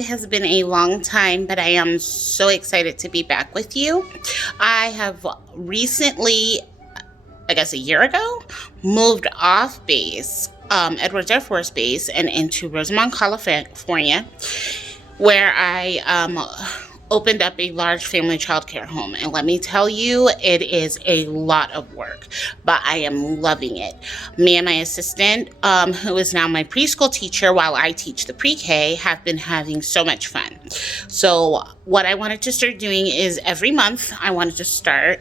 It has been a long time, but I am so excited to be back with you. I have recently, I guess a year ago, moved off base, Edwards Air Force Base, and into Rosamond, California, where I opened up a large family child care home. And let me tell you, it is a lot of work, but I am loving it. Me and my assistant, who is now my preschool teacher while I teach the pre-K, have been having so much fun. So what I wanted to start doing is every month I wanted to start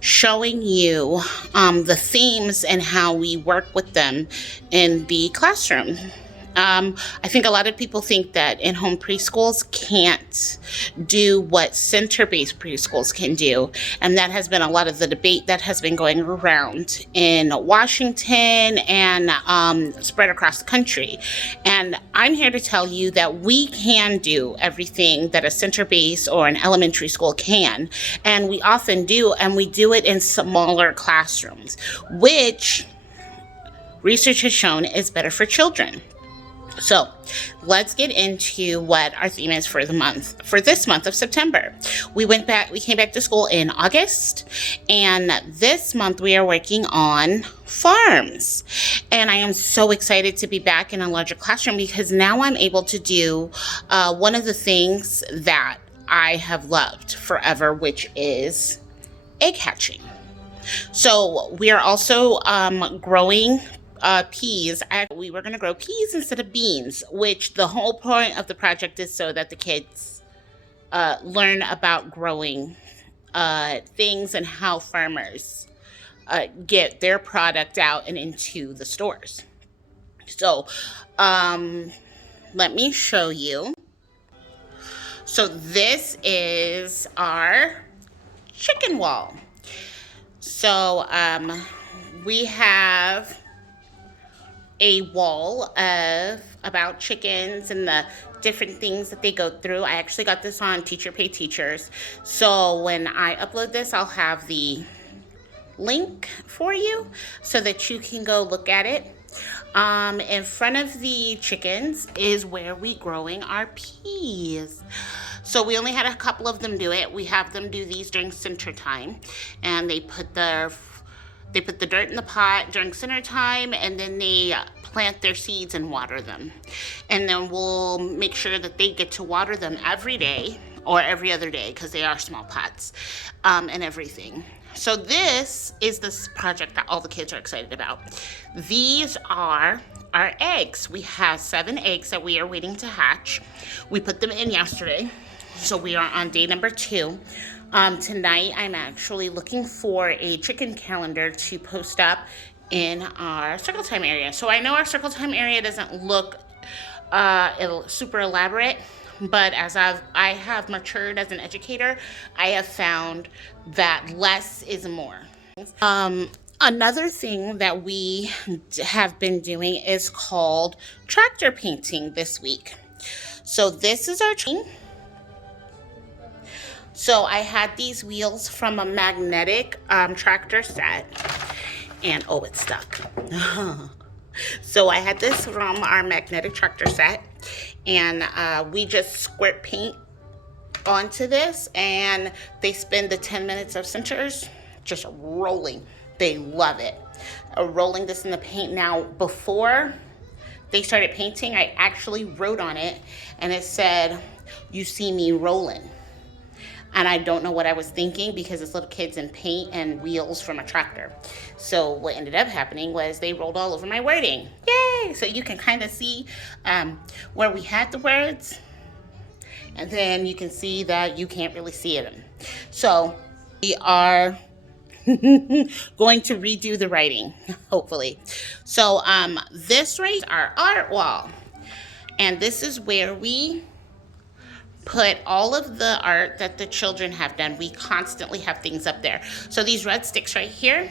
showing you the themes and how we work with them in the classroom. I think a lot of people think that in-home preschools can't do what center-based preschools can do, and that has been a lot of the debate that has been going around in Washington and spread across the country. And I'm here to tell you that we can do everything that a center-based or an elementary school can, and we often do, and we do it in smaller classrooms, which research has shown is better for children. So let's get into what our theme is for this month of September. We came back to school in August, and this month we are working on farms. And I am so excited to be back in a larger classroom because now I'm able to do one of the things that I have loved forever, which is egg hatching. So we are also growing peas. We were going to grow peas instead of beans, which the whole point of the project is so that the kids learn about growing things and how farmers get their product out and into the stores. So let me show you. So this is our chicken wall. So we have a wall of about chickens and the different things that they go through. I actually got this on Teacher Pay Teachers. So when I upload this, I'll have the link for you so that you can go look at it. In front of the chickens is where we growing our peas. So we only had a couple of them do it. We have them do these during center time, and they put the dirt in the pot during center time, and then they plant their seeds and water them. And then we'll make sure that they get to water them every day or every other day because they are small pots and everything. So this is this project that all the kids are excited about. These are our eggs. We have 7 eggs that we are waiting to hatch. We put them in yesterday, so we are on day number 2. Tonight, I'm actually looking for a chicken calendar to post up in our circle time area. So I know our circle time area doesn't look super elaborate, but as I have matured as an educator, I have found that less is more. Another thing that we have been doing is called tractor painting this week. So this is our train. So I had these wheels from a magnetic tractor set, and oh, it's stuck. So I had this from our magnetic tractor set, and we just squirt paint onto this, and they spend the 10 minutes of centers just rolling. They love it. Rolling this in the paint. Now, before they started painting, I actually wrote on it, and it said, "You see me rolling." And I don't know what I was thinking because it's little kids in paint and wheels from a tractor. So what ended up happening was they rolled all over my wording. Yay! So you can kind of see where we had the words. And then you can see that you can't really see them. So we are going to redo the writing, hopefully. So this right is our art wall. And this is where we put all of the art that the children have done. We constantly have things up there. So these red sticks right here,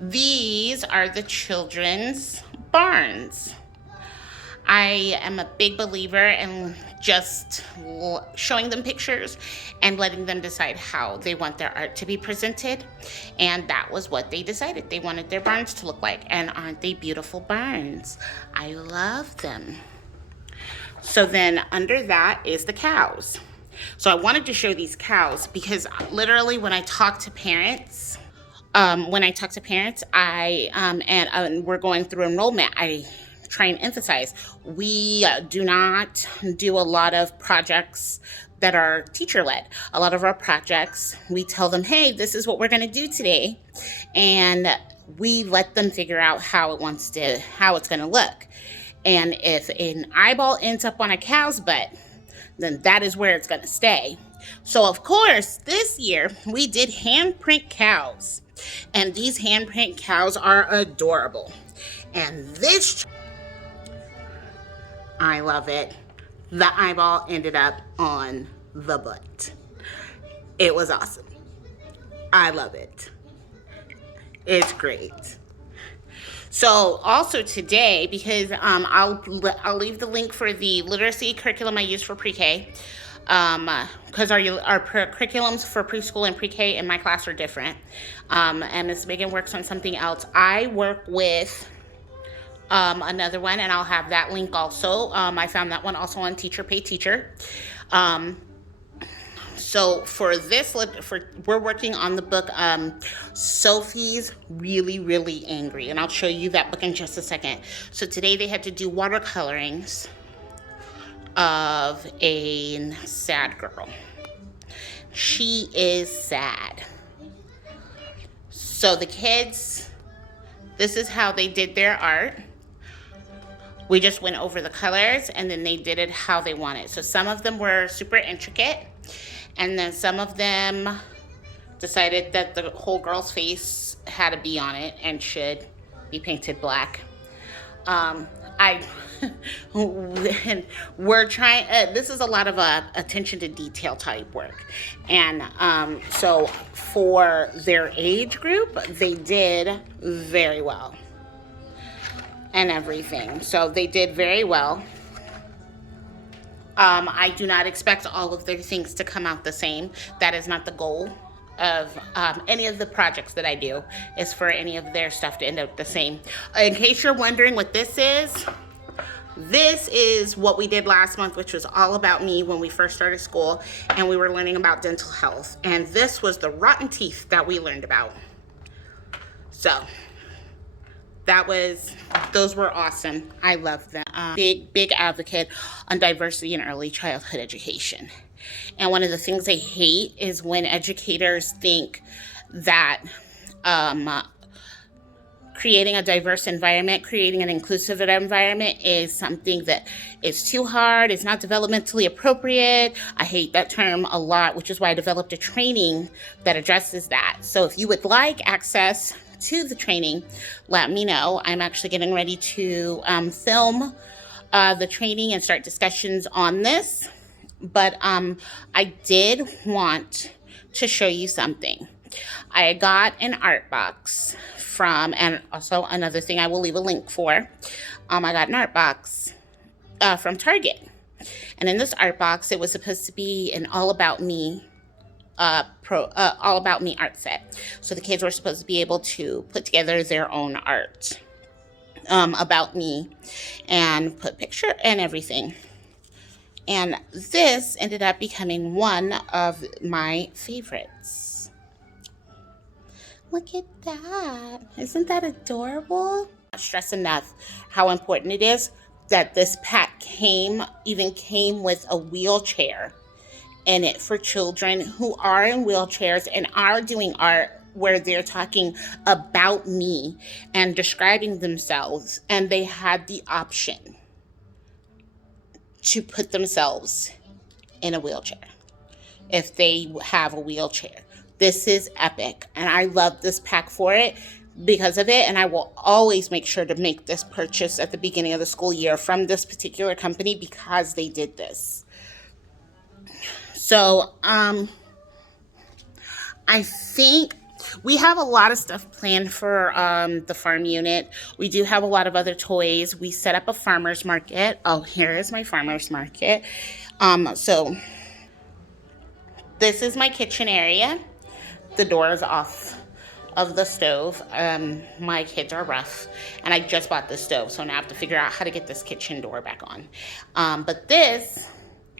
these are the children's barns. I am a big believer in just showing them pictures and letting them decide how they want their art to be presented. And that was what they decided. They wanted their barns to look like. And aren't they beautiful barns? I love them. So then under that is the cows. So I wanted to show these cows because literally when I talk to parents, and we're going through enrollment, I try and emphasize we do not do a lot of projects that are teacher led. A lot of our projects, we tell them, hey, this is what we're going to do today, and we let them figure out how it's going to look. And if an eyeball ends up on a cow's butt, then that is where it's going to stay. So, of course, this year we did handprint cows. And these handprint cows are adorable. And I love it. The eyeball ended up on the butt. It was awesome. I love it. It's great. So also today, because I'll leave the link for the literacy curriculum I use for pre-K, because our curriculums for preschool and pre-K in my class are different, and Ms. Megan works on something else. I work with another one, and I'll have that link also. I found that one also on Teacher Pay Teacher. So for this, we're working on the book, Sophie's Really, Really Angry. And I'll show you that book in just a second. So today they had to do watercolorings of a sad girl. She is sad. So the kids, this is how they did their art. We just went over the colors and then they did it how they wanted. So some of them were super intricate. And then some of them decided that the whole girl's face had to be on it and should be painted black. We're trying, this is a lot of attention to detail type work. And so for their age group, they did very well and everything. So they did very well. I do not expect all of their things to come out the same. That is not the goal of any of the projects that I do, is for any of their stuff to end up the same. In case you're wondering what this is what we did last month, which was all about me when we first started school and we were learning about dental health. And this was the rotten teeth that we learned about. So those were awesome. I love them. Big advocate on diversity in early childhood education. And one of the things I hate is when educators think that creating a diverse environment, creating an inclusive environment is something that is too hard, it's not developmentally appropriate. I hate that term a lot, which is why I developed a training that addresses that. So if you would like access to the training, let me know. I'm actually getting ready to film the training and start discussions on this. But I did want to show you something. I got an art box and also another thing I will leave a link for. I got an art box from Target. And in this art box, it was supposed to be an all about me art set. So the kids were supposed to be able to put together their own art about me and put picture and everything. And this ended up becoming one of my favorites. Look at that. Isn't that adorable? I can't stress enough how important it is that this pack came with a wheelchair in it for children who are in wheelchairs and are doing art where they're talking about me and describing themselves, and they had the option to put themselves in a wheelchair if they have a wheelchair. This is epic, and I love this pack for it because of it, and I will always make sure to make this purchase at the beginning of the school year from this particular company because they did this. So I think we have a lot of stuff planned for the farm unit. We do have a lot of other toys. We set up a farmer's market. Oh, here is my farmer's market. So this is my kitchen area. The door is off of the stove. My kids are rough, and I just bought the stove, so now I have to figure out how to get this kitchen door back on. But this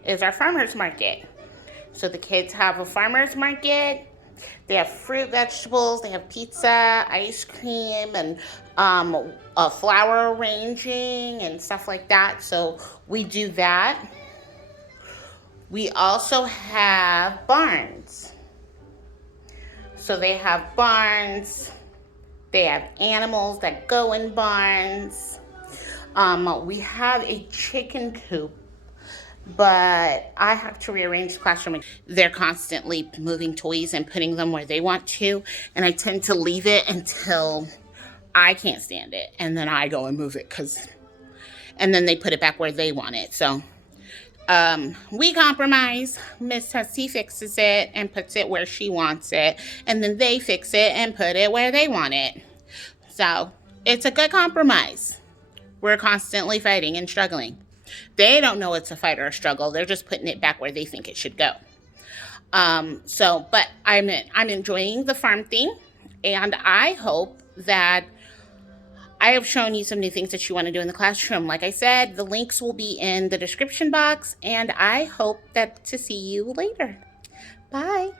is our farmer's market. So the kids have a farmer's market. They have fruit, vegetables, they have pizza, ice cream, and a flower arranging and stuff like that. So we do that. We also have barns. So they have barns. They have animals that go in barns. We have a chicken coop, but I have to rearrange the classroom. They're constantly moving toys and putting them where they want to, and I tend to leave it until I can't stand it, and then I go and move it, and then they put it back where they want it. So we compromise. Miss Tessie fixes it and puts it where she wants it, and then they fix it and put it where they want it. So it's a good compromise. We're constantly fighting and struggling. They don't know it's a fight or a struggle. They're just putting it back where they think it should go. But I'm enjoying the farm theme, and I hope that I have shown you some new things that you want to do in the classroom. Like I said, the links will be in the description box, and I hope to see you later. Bye.